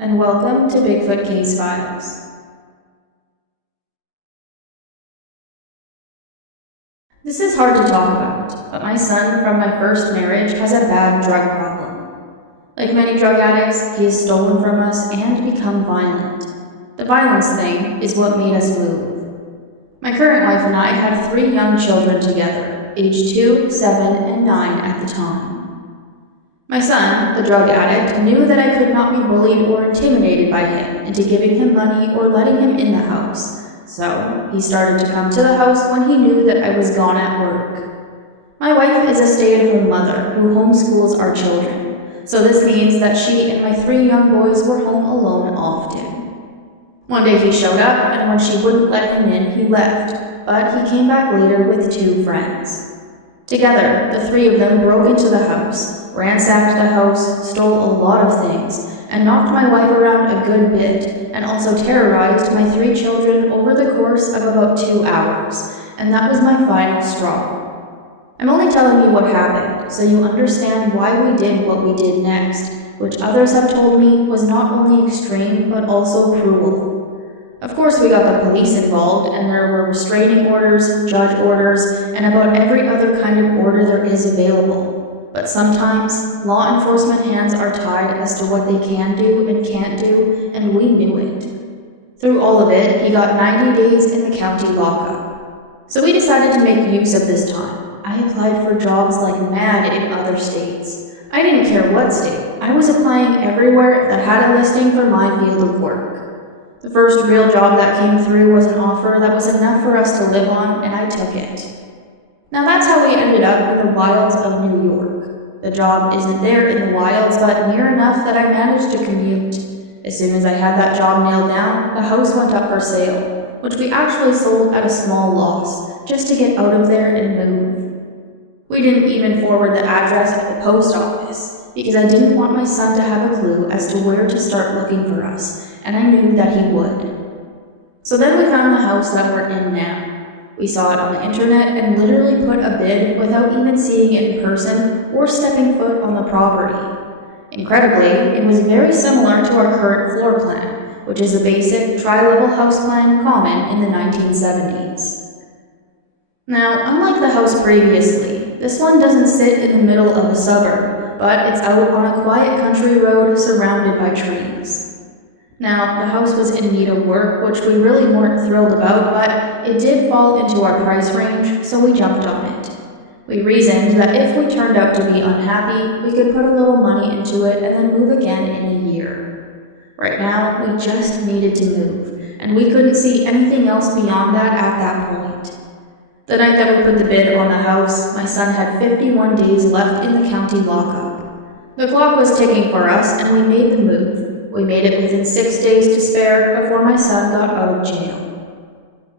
and welcome to Bigfoot Case Files. This is hard to talk about, but my son from my first marriage has a bad drug problem. Like many drug addicts, he has stolen from us and become violent. The violence thing is what made us move. My current wife and I had 3 young children together, aged 2, 7, and 9 at the time. My son, the drug addict, knew that I could not be bullied or intimidated by him into giving him money or letting him in the house, so he started to come to the house when he knew that I was gone at work. My wife is a stay-at-home mother who homeschools our children, so this means that she and my 3 young boys were home alone often. One day he showed up, and when she wouldn't let him in, he left, but he came back later with 2 friends. Together, the 3 of them broke into the house, ransacked the house, stole a lot of things, and knocked my wife around a good bit, and also terrorized my 3 children over the course of about 2 hours, and that was my final straw. I'm only telling you what happened, so you understand why we did what we did next, which others have told me was not only extreme, but also cruel. Of course, we got the police involved, and there were restraining orders, judge orders, and about every other kind of order there is available. But sometimes, law enforcement hands are tied as to what they can do and can't do, and we knew it. Through all of it, he got 90 days in the county lockup. So we decided to make use of this time. I applied for jobs like mad in other states. I didn't care what state. I was applying everywhere that had a listing for my field of work. The first real job that came through was an offer that was enough for us to live on, and I took it. Now that's how we ended up in the wilds of New York. The job isn't there in the wilds, but near enough that I managed to commute. As soon as I had that job nailed down, the house went up for sale, which we actually sold at a small loss, just to get out of there and move. We didn't even forward the address at the post office, because I didn't want my son to have a clue as to where to start looking for us, and I knew that he would. So then we found the house that we're in now. We saw it on the internet and literally put a bid without even seeing it in person or stepping foot on the property. Incredibly, it was very similar to our current floor plan, which is a basic tri-level house plan common in the 1970s. Now, unlike the house previously, this one doesn't sit in the middle of a suburb, but it's out on a quiet country road surrounded by trees. Now, the house was in need of work, which we really weren't thrilled about, but it did fall into our price range, so we jumped on it. We reasoned that if we turned out to be unhappy, we could put a little money into it and then move again in a year. Right now, we just needed to move, and we couldn't see anything else beyond that at that point. The night that we put the bid on the house, my son had 51 days left in the county lockup. The clock was ticking for us, and we made the move. We made it within 6 days to spare before my son got out of jail.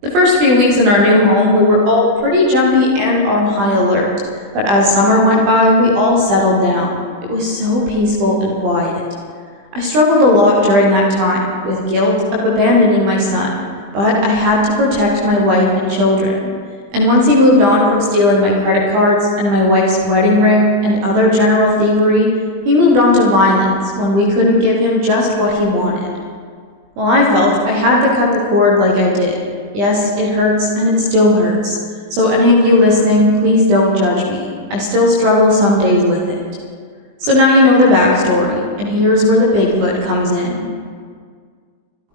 The first few weeks in our new home, we were all pretty jumpy and on high alert, but as summer went by, we all settled down. It was so peaceful and quiet. I struggled a lot during that time, with guilt of abandoning my son, but I had to protect my wife and children. And once he moved on from stealing my credit cards and my wife's wedding ring and other general thievery, he moved on to violence when we couldn't give him just what he wanted. Well, I felt I had to cut the cord like I did. Yes, it hurts and it still hurts. So any of you listening, please don't judge me. I still struggle some days with it. So now you know the backstory, and here's where the Bigfoot comes in.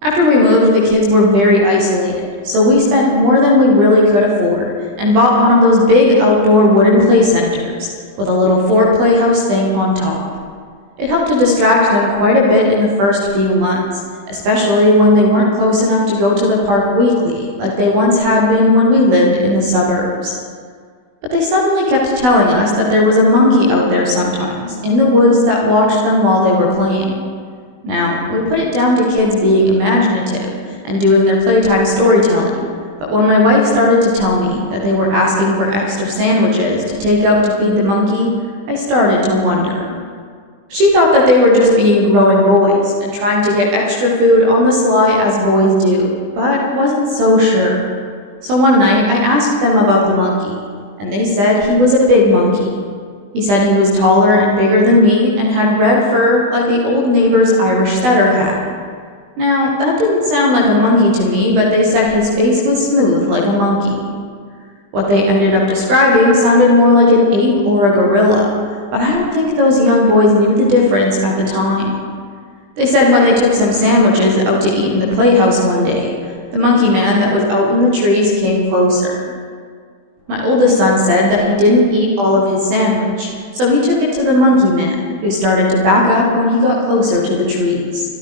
After we moved, the kids were very isolated, so we spent more than we really could afford and bought one of those big outdoor wooden play centers with a little fort playhouse thing on top. It helped to distract them quite a bit in the first few months, especially when they weren't close enough to go to the park weekly like they once had been when we lived in the suburbs. But they suddenly kept telling us that there was a monkey out there sometimes, in the woods that watched them while they were playing. Now, we put it down to kids being imaginative and doing their playtime storytelling, but when my wife started to tell me that they were asking for extra sandwiches to take out to feed the monkey, I started to wonder. She thought that they were just being growing boys and trying to get extra food on the sly as boys do, but wasn't so sure. So one night I asked them about the monkey, and they said he was a big monkey. He said he was taller and bigger than me and had red fur like the old neighbor's Irish setter had. Now, that didn't sound like a monkey to me, but they said his face was smooth like a monkey. What they ended up describing sounded more like an ape or a gorilla, but I don't think those young boys knew the difference at the time. They said when they took some sandwiches out to eat in the playhouse one day, the monkey man that was out in the trees came closer. My oldest son said that he didn't eat all of his sandwich, so he took it to the monkey man, who started to back up when he got closer to the trees.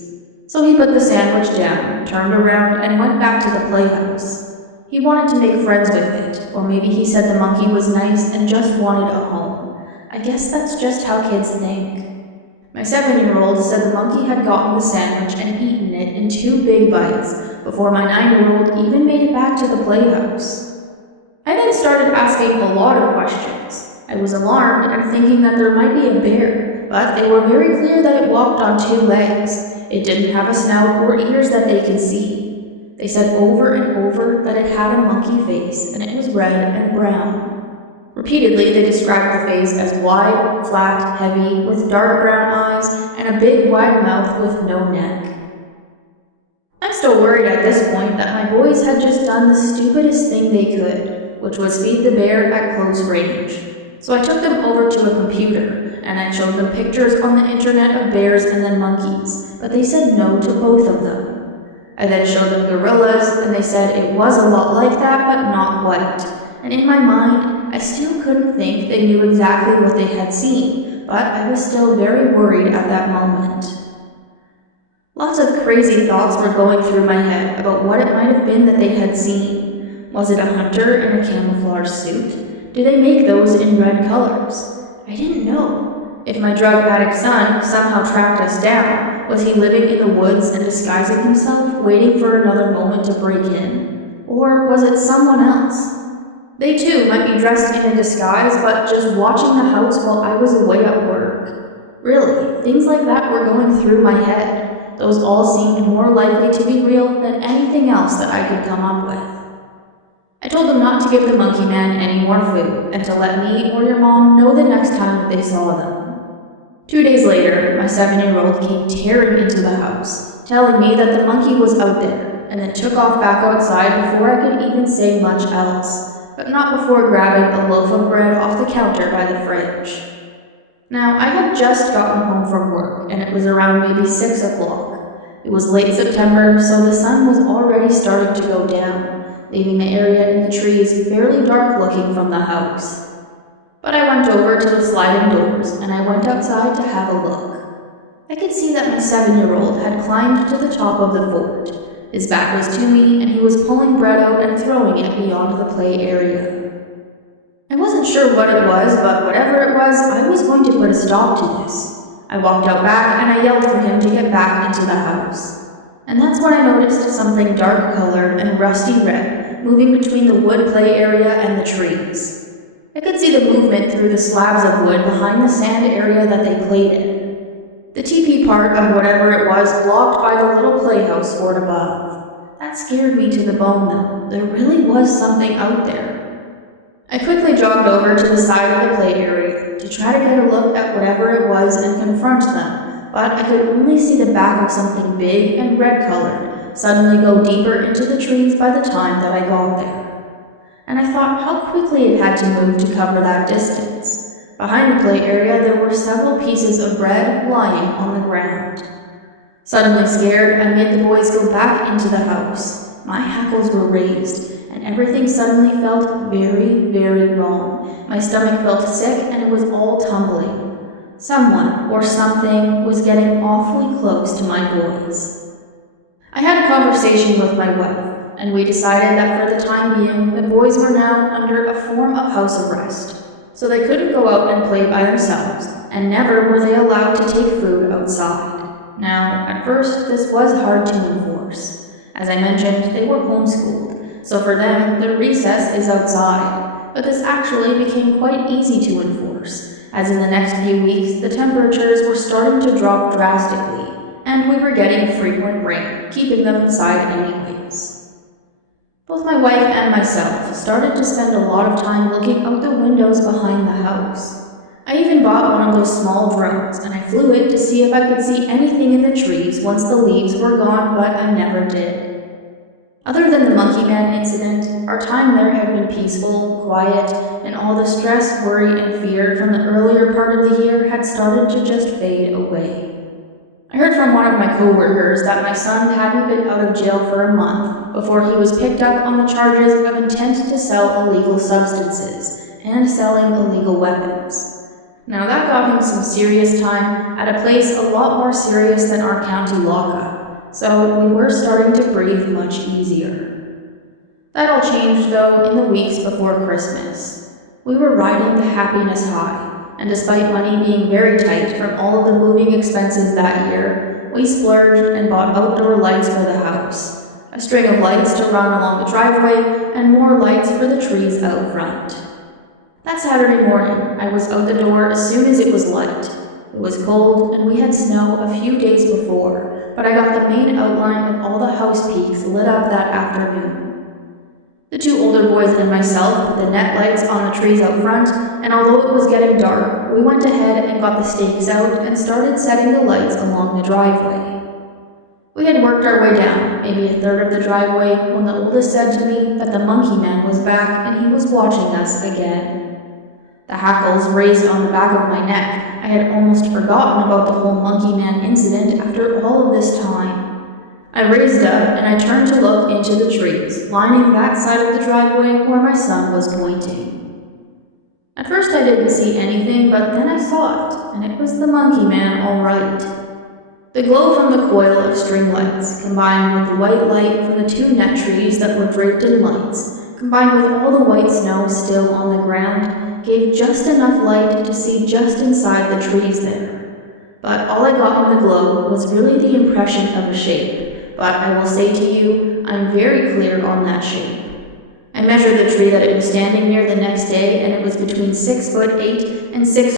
So he put the sandwich down, turned around, and went back to the playhouse. He wanted to make friends with it, or maybe he said the monkey was nice and just wanted a home. I guess that's just how kids think. My 7-year-old said the monkey had gotten the sandwich and eaten it in 2 big bites before my 9-year-old even made it back to the playhouse. I then started asking a lot of questions. I was alarmed and thinking that there might be a bear, but they were very clear that it walked on 2 legs. It didn't have a snout or ears that they could see. They said over and over that it had a monkey face and it was red and brown. Repeatedly, they described the face as wide, flat, heavy, with dark brown eyes and a big, wide mouth with no neck. I'm still worried at this point that my boys had just done the stupidest thing they could, which was feed the bear at close range. So I took them over to a computer, and I showed them pictures on the internet of bears and then monkeys, but they said no to both of them. I then showed them gorillas, and they said it was a lot like that, but not quite. And in my mind, I still couldn't think they knew exactly what they had seen, but I was still very worried at that moment. Lots of crazy thoughts were going through my head about what it might have been that they had seen. Was it a hunter in a camouflage suit? Do they make those in red colors? I didn't know. If my drug addict son somehow tracked us down, was he living in the woods and disguising himself, waiting for another moment to break in? Or was it someone else? They too might be dressed in a disguise, but just watching the house while I was away at work. Really, things like that were going through my head. Those all seemed more likely to be real than anything else that I could come up with. I told them not to give the monkey man any more food, and to let me or your mom know the next time they saw them. 2 days later, my 7-year-old came tearing into the house, telling me that the monkey was out there, and then took off back outside before I could even say much else, but not before grabbing a loaf of bread off the counter by the fridge. Now, I had just gotten home from work, and it was around maybe 6 o'clock. It was late September, so the sun was already starting to go down, leaving the area in the trees fairly dark looking from the house. But I went over to the sliding doors, and I went outside to have a look. I could see that my 7-year-old had climbed to the top of the fort. His back was to me, and he was pulling bread out and throwing it beyond the play area. I wasn't sure what it was, but whatever it was, I was going to put a stop to this. I walked out back and I yelled for him to get back into the house. And that's when I noticed something dark-colored and rusty red moving between the wood play area and the trees. I could see the movement through the slabs of wood behind the sand area that they played in. The teepee part of whatever it was blocked by the little playhouse fort above. That scared me to the bone, though. There really was something out there. I quickly jogged over to the side of the play area to try to get a look at whatever it was and confront them, but I could only see the back of something big and red-colored suddenly go deeper into the trees by the time that I got there. And I thought how quickly it had to move to cover that distance. Behind the play area, there were several pieces of bread lying on the ground. Suddenly scared, I made the boys go back into the house. My hackles were raised, and everything suddenly felt very, very wrong. My stomach felt sick, and it was all tumbling. Someone or something was getting awfully close to my boys. I had a conversation with my wife, and we decided that for the time being, the boys were now under a form of house arrest, so they couldn't go out and play by themselves, and never were they allowed to take food outside. Now, at first, this was hard to enforce. As I mentioned, they were homeschooled, so for them, their recess is outside, but this actually became quite easy to enforce, as in the next few weeks, the temperatures were starting to drop drastically, and we were getting frequent rain, keeping them inside anyways. Both my wife and myself started to spend a lot of time looking out the windows behind the house. I even bought one of those small drones and I flew it to see if I could see anything in the trees once the leaves were gone, but I never did. Other than the monkey man incident, our time there had been peaceful, quiet, and all the stress, worry, and fear from the earlier part of the year had started to just fade away. I heard from one of my coworkers that my son hadn't been out of jail for a month before he was picked up on the charges of intent to sell illegal substances and selling illegal weapons. Now that got him some serious time at a place a lot more serious than our county lockup, so we were starting to breathe much easier. That all changed though in the weeks before Christmas. We were riding the happiness high, and despite money being very tight from all of the moving expenses that year, we splurged and bought outdoor lights for the house, a string of lights to run along the driveway, and more lights for the trees out front. That Saturday morning, I was out the door as soon as it was light. It was cold, and we had snow a few days before, but I got the main outline of all the house peaks lit up that afternoon. The two older boys and myself put the net lights on the trees out front, and although it was getting dark, we went ahead and got the stakes out and started setting the lights along the driveway. We had worked our way down, maybe a third of the driveway, when the oldest said to me that the monkey man was back and he was watching us again. The hackles raised on the back of my neck. I had almost forgotten about the whole monkey man incident after all of this time. I raised up and I turned to look into the trees, lining that side of the driveway where my son was pointing. At first I didn't see anything, but then I saw it, and it was the monkey man all right. The glow from the coil of string lights, combined with the white light from the two net trees that were draped in lights, combined with all the white snow still on the ground, gave just enough light to see just inside the trees there. But all I got in the glow was really the impression of a shape, but I will say to you, I'm very clear on that shape. I measured the tree that it was standing near the next day, and it was between 6'8" and 6